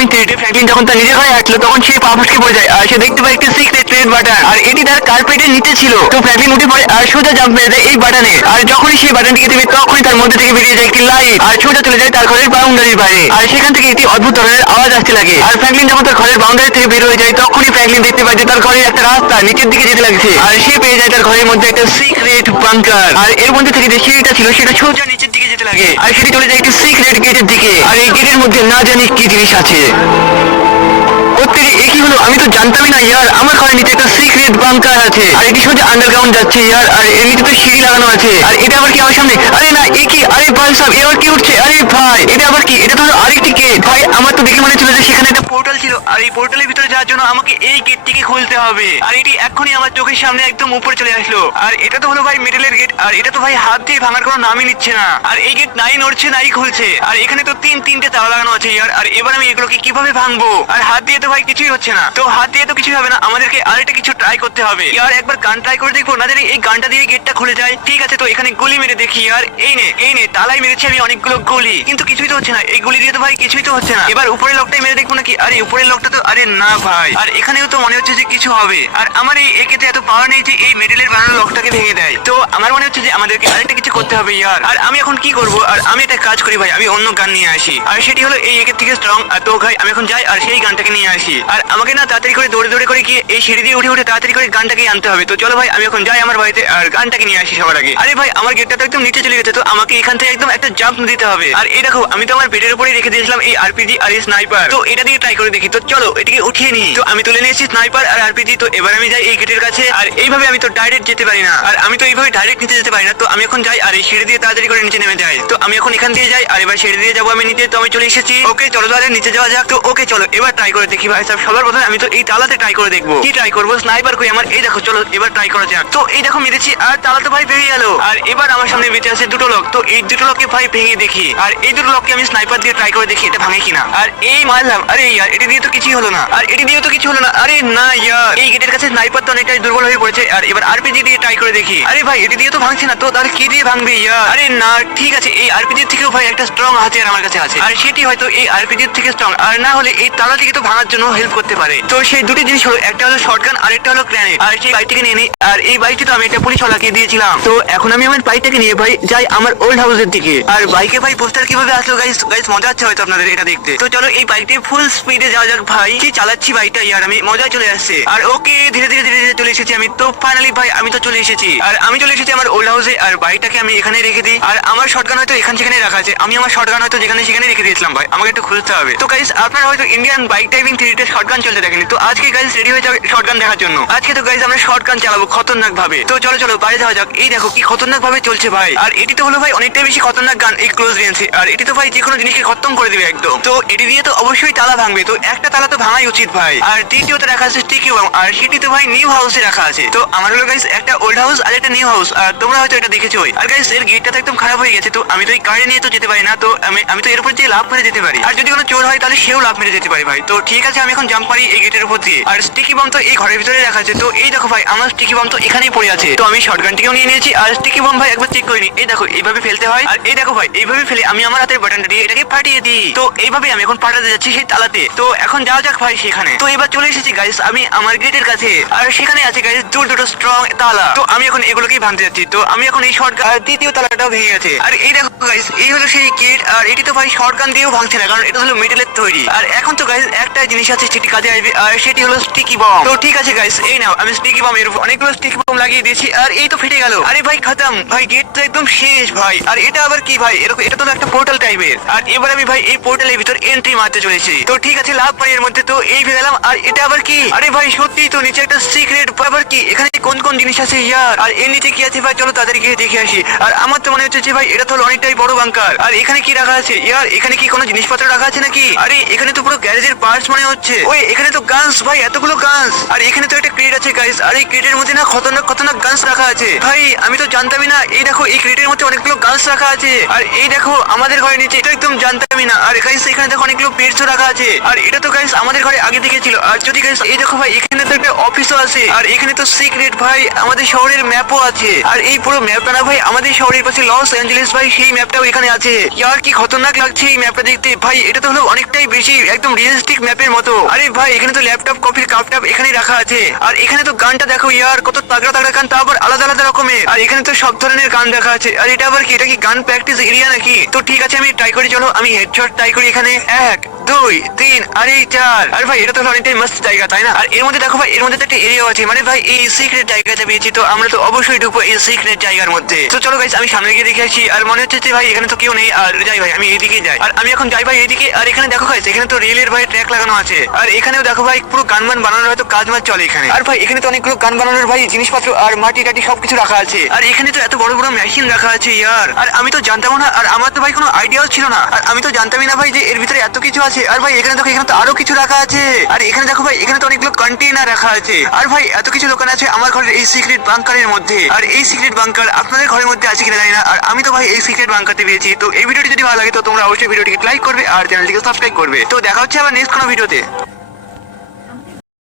Timing থ্রিতে Franklin যখন তার নিজের ঘরে আসলো তখন সে পা ফসকে পড়ে যায় আর সে দেখতে পায় একটি সিক্রেট রেড বাটন আর এটি তার কার্পেটের নিচে ছিল। তো ফ্র্যাঙ্কলিন উঠে পড়ে আর সোজা জাম্প মেরে দেয় এই বাটনে আর যখনই সেই বাটনটিকে টিপে তখনই তার মধ্যে থেকে বেরিয়ে যায় একটি লাইট আর সোজা চলে যায় তার ঘরের বাউন্ডারির বাইরে আর সেখান থেকে একটি অদ্ভুত ধরনের আওয়াজ আসতে লাগে। আর ফ্র্যাঙ্কলিন যখন তার ঘরের বাউন্ডারি থেকে বের হয়ে যায় তখনই ফ্র্যাঙ্কলিন দেখতে পায় যে তার ঘরের একটা রাস্তা নিচের দিকে যেতে লাগছে আর সে পেয়ে যায় তার ঘরের মধ্যে একটা সিক্রেট বাংকার আর এর মধ্যে থেকে যে সিঁড়িটা ছিল সেটা সোজা নিচের দিকে যেতে লাগে আর সেটি চলে যায় একটি সিক্রেট গেটের দিকে আর এই গেটের মধ্যে না জানি কি জিনিস আছে। একই হলো, আমি তো জানতামই না ইয়ার আমার ঘরের নিচে একটা সিক্রেট বাংকার আছে আর এটি সোজা আন্ডারগ্রাউন্ড যাচ্ছে ইয়ার আর এর নিচে তো সিঁড়ি লাগানো আছে আর এটা আবার কি আমার সামনে, আরে না এ কি, আরে ভাই সাহেব এ আবার কি উঠছে, আরে ভাই এটা আবার কি, এটা তো হলো আরেকটি গেট ভাই, আমার তো দেখে মনে হচ্ছিল যে সেখানে একটা পোর্টাল ছিল আর এই পোর্টালের ভিতরে যাওয়ার জন্য আমাকে এই গেটটিকে খুলতে হবে আর এটি এখনই আমার চোখের সামনে একদম উপরে চলে আসলো আর এটা তো হলো ভাই মেটালের গেট আর এটা তো ভাই হাত দিয়ে ভাঙার কোনো নামই নিচ্ছে না আর এই গেট নাই নড়ছে নাই খুলছে আর এখানে তো তিনটে তালা লাগানো আছে ইয়ার আর এবার আমি এগুলোকে কিভাবে ভাঙবো আর হাত দিয়ে তো ভাই কিছুই হচ্ছে না, তো হাত দিয়ে তো কিছুই হবে না, আমাদেরকে আরেকটা কিছু ট্রাই করতে হবে ইয়ার, একবার গান ট্রাই করে দেখবো না জানি এই গানটা দিয়ে গেটটা খুলে যায়। ঠিক আছে তো এখানে গুলি মেরে দেখি আর এই নে তালাই মেরেছি আমি অনেকগুলো গুলি কিন্তু কিছুই তো হচ্ছে না, এই গুলি দিয়ে তো ভাই কিছুই তো হচ্ছে না, এবার উপরের লকটাই মেরে দেখবো নাকি, আরে উপরের লকটা তো, আরে না ভাই আর এখানেও তো মনে হচ্ছে যে কিছু হবে আর আমার এই একেতে এত পাওয়ার নেই যে এই মেডেলের বানানো লকটাকে ভেঙে দেয়, তো আমার মনে হচ্ছে যে আমাদেরকে আরেকটা কিছু করতে হবে ইয়ার। আর আমি এখন কি করবো, আর আমি একটা কাজ করি ভাই, আমি অন্য গান নিয়ে আসি আর সেটি হলো এই একের থেকে স্ট্রং, আর তো ভাই আমি এখন যাই আর সেই গানটাকে নিয়ে আসি আর আমাকে না তাড়াতাড়ি করে দৌড়ে দৌড়ে করে গিয়ে এই সিঁড়ি দিয়ে উঠে তাড়াতাড়ি করে গানটাকে আনতে হবে। তো চলো ভাই আমি এখন যাই আমার বাড়িতে আর গানটাকে নিয়ে আসি সবার আগে। আরে ভাই আমার গেটটা তো একদম নিচে চলে গেছে, তো আমাকে এখান থেকে একদম একটা জাম্প দিতে হবে আর এই দেখো আমি তো আমার বেডের উপরেই রেখে দিয়েছিলাম এই আরপিজি আর এই স্নাইপার, তো এটা দিয়ে ট্রাই করে দেখি। তো চলো এটিকে উঠিয়ে নিই, তো আমি তুলে নিয়েছি স্নাইপার আর আরপিজি, তো এবার আমি যাই এই গেটের কাছে আর এইভাবে আমি তো ডাইরেক্ট যেতে পারি না আর আমি তো এইভাবে ডাইরেক্ট নিচে যেতে পারি না, তো আমি এখন যাই আর এই সিঁড়ি দিয়ে তাড়াতাড়ি করে নিচে নেমে যাই। তো আমি এখন এখান দিয়ে যাই আর এবার সিঁড়ি দিয়ে যাবো আমি নিচে, তো আমি চলে এসেছি। ওকে চলো তাহলে নিচে যাওয়া যাক। তো ওকে চলো এবার ট্রাই করে দেখি ভাই সাহেব, সবার প্রথমে আমি তো এই তালাতে ট্রাই করে দেখবো, কি ট্রাই করবো, স্নাইপার কই আমার, এই দেখো চলো এবার ট্রাই করা যাক। তো এই দেখো মেরেছি আর তালা তো ভাই ভেঙে গেল আর এবার আমার সামনে বেঁচে আছে দুটো লক, তো এই দুটো লককে ভাই ভেঙে দেখি আর এই দুটো লককে আমি স্নাইপার দিয়ে ট্রাই করে দেখি এটা ভাঙে কিনা আর এই মারলাম, আরে ইয়ার এটি দিয়ে তো কিছুই হলো না আর এটি দিয়ে তো কিছু হলো না, আরে না ইয়ার এই গেটের কাছে স্নাইপার তো অনেকটাই দুর্বল হয়ে পড়েছে আর এবার আরপিজি দিয়ে ট্রাই করে দেখি, আরে ভাই এটি দিয়ে তো ভাঙছে না, তো তাহলে কি দিয়ে ভাঙবে ইয়ার, আরে না ঠিক আছে এই আরপিজির থেকেও ভাই একটা স্ট্রং হাতিয়ার আমার কাছে আছে আর সেটি হয়তো এই আরপিজির থেকে স্ট্রং আর না হলে এই তালাটিকে তো ভাঙার জন্য হেল্প করতে পারে। তো সেই দুটি জিনিস হলো, একটা হলো শটগান আর একটা হলো গ্রেনেড আর সেই বাইকটিকে নিয়ে নিই আর এই বাইকটি তো আমি একটা পুলিশওয়ালাকে দিয়েছিলাম। তো এখন আমি আমার বাইকটাকে নিয়ে ভাই যাই আমার ওল্ড হাউসের দিকে আর বাইকে ভাই পোস্টার কিভাবে আসলো গাইস মজা হচ্ছে হয়তো আপনাদের এটা দেখতে। তো চলো এই বাইকটি ফুল স্পিডে যাওয়া যাক ভাই, কি চালাচ্ছি বাইকটা ইয়ার, আমি মজায় চলে আসছে আর ওকে ধীরে ধীরে ধীরে ধীরে চলে এসেছি আমি। তো ফাইনালি ভাই আমি তো চলে এসেছি আর আমি চলে এসেছি আমার ওল্ড হাউসে আর বাইকটাকে আমি এখানে রেখে দিই আর আমার শটগান হয়তো এখানে সেখানে রাখা আছে, আমি আমার শটগান হয়তো যেখানে সেখানে রেখে দিয়েছিলাম ভাই, আমাকে একটু খুঁজতে হবে। তো গাইস আপনারা হয়তো ইন্ডিয়ান বাইক ড্রাইভিং থ্রিতে শটগান চলতে দেখেনি, তো আজকে গাইস রেডি হয়ে যাবে শটগান দেখার জন্য। আজকে তো গাইস আমরা শটগান চালাবো খতরনাক ভাবে, তো চলো চলো বাইরে যাওয়া যাক। এই দেখো কি খতরনাক ভাবে চলছে ভাই আর এটি তো হলো ভাই অনেকটাই বেশি খতরনাক গান এই ক্লোজ রেঞ্জে আর এটি তো ভাই যে কোনো জিনিসকে খতম করে দিবে একদম, তো এটি দিয়ে তো অবশ্যই তালা ভাঙবে, তো একটা তালা তো ভাঙাই উচিত ভাই। আর তৃতীয়তে রাখা আছে স্টিকি বম আর সেটি তো ভাই নিউ হাউসে রাখা আছে, তো আমার হলো গাইস একটা ওল্ড হাউস আর একটা নিউ হাউস আর তোমরা হয়তো এটা দেখেছোই। আর গাইস এর গেটটা তো একদম খারাপ হয়ে গেছে, তো আমি তো এই গাড়ি নিয়ে তো যেতে পারি না, তো আমি তো এর উপর দিয়ে লাভ মেরে যেতে পারি আর যদি কোনো চোর হয় তাহলে সেও লাভ মেরে যেতে পারি ভাই। তো ঠিক আছে আমি এখন জাম্প পারি এই গেটের উপর দিয়ে আর স্টিকি বম তো এই ঘরের ভিতরে রাখা আছে, তো এই দেখো ভাই আমার স্টিকি বম তো এখানেই পড়ে আছে, তো আমি শটগানটিকেও নিয়ে নিয়েছি আর স্টিকি বম ভাই একবার চেক করে নি, এই দেখো এইভাবে ফেলতে হয় আর এই দেখো ভাই এইভাবে ফেলে আমি আমার হাতের বাটনটা দিয়ে এটাকে ফাটিয়ে দিই, তো এইভাবে আমি এখন পাঠাতে যাচ্ছি সেই তালাতে। তো এখন যাওয়া যাক ভাই সেখানে। তো এবার চলে এসেছি গাইস আমি আমার গেটের কাছে আর সেখানে আছে গাইস দুটো স্ট্রং তালা, তো আমি এখন এগুলোকেই ভাঙতে যাচ্ছি। তো আমি এখন এই শটগান আর দ্বিতীয় তালাটাও ভেঙে গেছে আর এই দেখো গাইস এই হলো সেই গেট আর এটি তো ভাই শটগান দিয়েও ভাঙছে না কারণ এটা হলো মেটালের তৈরি আর এখন তো গাইস একটা জিনিস আছে সেটি কাজে আসবে আর সেটি হলো স্টিকি বম। তো ঠিক আছে গাইস এই নাও আমি স্টিকি বম এর উপর অনেকগুলো স্টিকি বম লাগিয়ে দিয়েছি আর এই তো ফেটে গেল, আরে ভাই খতম ভাই গেট তো একদম শেষ ভাই। আর এটা আবার কি ভাই, এরকম এটা তো একটা পোর্টাল টাইপের আর এবার আমি ভাই এই পোর্টালের ভিতর এন্ট্রি মারতে চলেছি। তো ঠিক আছে লাভ পাই এর মধ্যে, তো এই গেলাম আর এটা আবার কি, আরে ভাই সত্যি তো নিচে একটা সিক্রেট, আবার কি এখানে কোন কোন জিনিস আছে ইয়ার আর এর নিচে কি আছে ভাই, চলো তাদের গিয়ে দেখে আসি। আর আমার তো মনে হচ্ছে যে ভাই এটা তো অনেকটাই বড় বাংকার আর এখানে কি রাখা আছে ইয়ার, এখানে কি কোনো জিনিসপত্র রাখা আছে নাকি, আরে এখানে তো পুরো গ্যারেজের পার্টস মনে হচ্ছে, ওই এখানে তো গানস ভাই এতগুলো গানস আর এখানে তো একটা ক্রেট আছে গাইস আর এই ক্রেটের মধ্যে না খতরনাক খতরনাক গানস রাখা আছে ভাই, আমি তো জানতামই না। এই দেখো এই ক্রেটের মধ্যে অনেকগুলো গানস রাখা আছে আর এই দেখো আমাদের ঘরের নিচে এটা একদম জানতামই না। আর গাইস এখানে দেখো অনেকগুলো পেটসও রাখা আছে আর এটা তো গাইস আমাদের ঘরে আগে থেকে ছিল। আর যদি গাইস এই দেখো ভাই এখানে তো একটা অফিসও আছে, আর এখানে তো সিক্রেট ভাই আমাদের শহরের ম্যাপও আছে। আর এই পুরো ম্যাপটা না ভাই আমাদের শহরের পাশে লস অ্যাঞ্জেলেস ভাই সেই ম্যাপটাও এখানে আছে। ইয়ার কি খতরনাক লাগছে এই ম্যাপটা দেখতে ভাই, এটা তো হলো অনেকটাই বেশি একদম রিয়েলিস্টিক ম্যাপের মতো। আরে ভাই এখানে তো ল্যাপটপ কপির কাপটাপ এখানেই রাখা আছে। আর এখানে তো গানটা দেখো ইয়ার, কত তাগড়া তাগড়া গান, তা আবার আলাদা আলাদা রকমের। আর এখানে তো সব ধরনের গান দেখা আছে। আর এটা আবার কি, এটা কি গান প্র্যাকটিস এরিয়া নাকি? তো ঠিক আছে আমি ট্রাই করি, চলো আমি হেডশট ট্রাই করি এখানে। 1 2 3 আর এই 4। আর ভাই এটা তো অনেকটাই মস্ত জায়গা তাই না? আর এর মধ্যে দেখো ভাই এর মধ্যে তো একটা এরিয়া আছে, মানে ভাই এই সিক্রেট জায়গাটা পেয়েছি, তো আমরা তো অবশ্যই ঢুকবো এই সিক্রেট জায়গার মধ্যে। তো চলো গাইস আমি সামনে গিয়ে দেখে আসি। আর মনে হচ্ছে যে ভাই এখানে তো কেউ নেই, আর যাই ভাই আমি এইদিকে যাই। আর আমি এখন যাই ভাই এইদিকে। আর এখানে দেখো গাইস এখানে তো রেলের ভাই ট্র্যাক লাগানো আছে। আর এখানেও দেখো ভাই পুরো গান মান বানানোর হয়তো কাজ মাজ চলে এখানে। আর ভাই এখানে তো অনেকগুলো গান বানানোর ভাই জিনিসপত্র আর মাটি টাটি সবকিছু রাখা আছে। আর এখানে তো এত বড় বড় মেশিন রাখা আছে ইয়ার। আর আমি তো জানতাম না, আর আমার তো ভাই কোনো আইডিয়াও ছিল না। আর আমি তো জানতামই না ভাই যে এর ভিতরে এত কিছু আছে। আর ভাই এখানে দেখো এখানে তো আরো কিছু রাখা আছে। আর এখানে দেখো ভাই এখানে তো অনেকগুলো কন্টেইনার রাখা আছে। আর ভাই এত কিছু দোকান আছে আমার ঘরের এই সিক্রেট বাংকারের মধ্যে। আর এই সিক্রেট বাংকার আপনাদের ঘরের মধ্যে আছে কিনা জানি না। আর আমি তো ভাই এই সিক্রেট বাংকারতে পেয়েছি। তো এই ভিডিওটি যদি ভালো লাগে তো তোমরা অবশ্যই ভিডিওটিকে লাইক করবে আর চ্যানেলটিকে সাবস্ক্রাইব করবে। তো দেখা হচ্ছে আবার নেক্সট কোনো ভিডিওতে।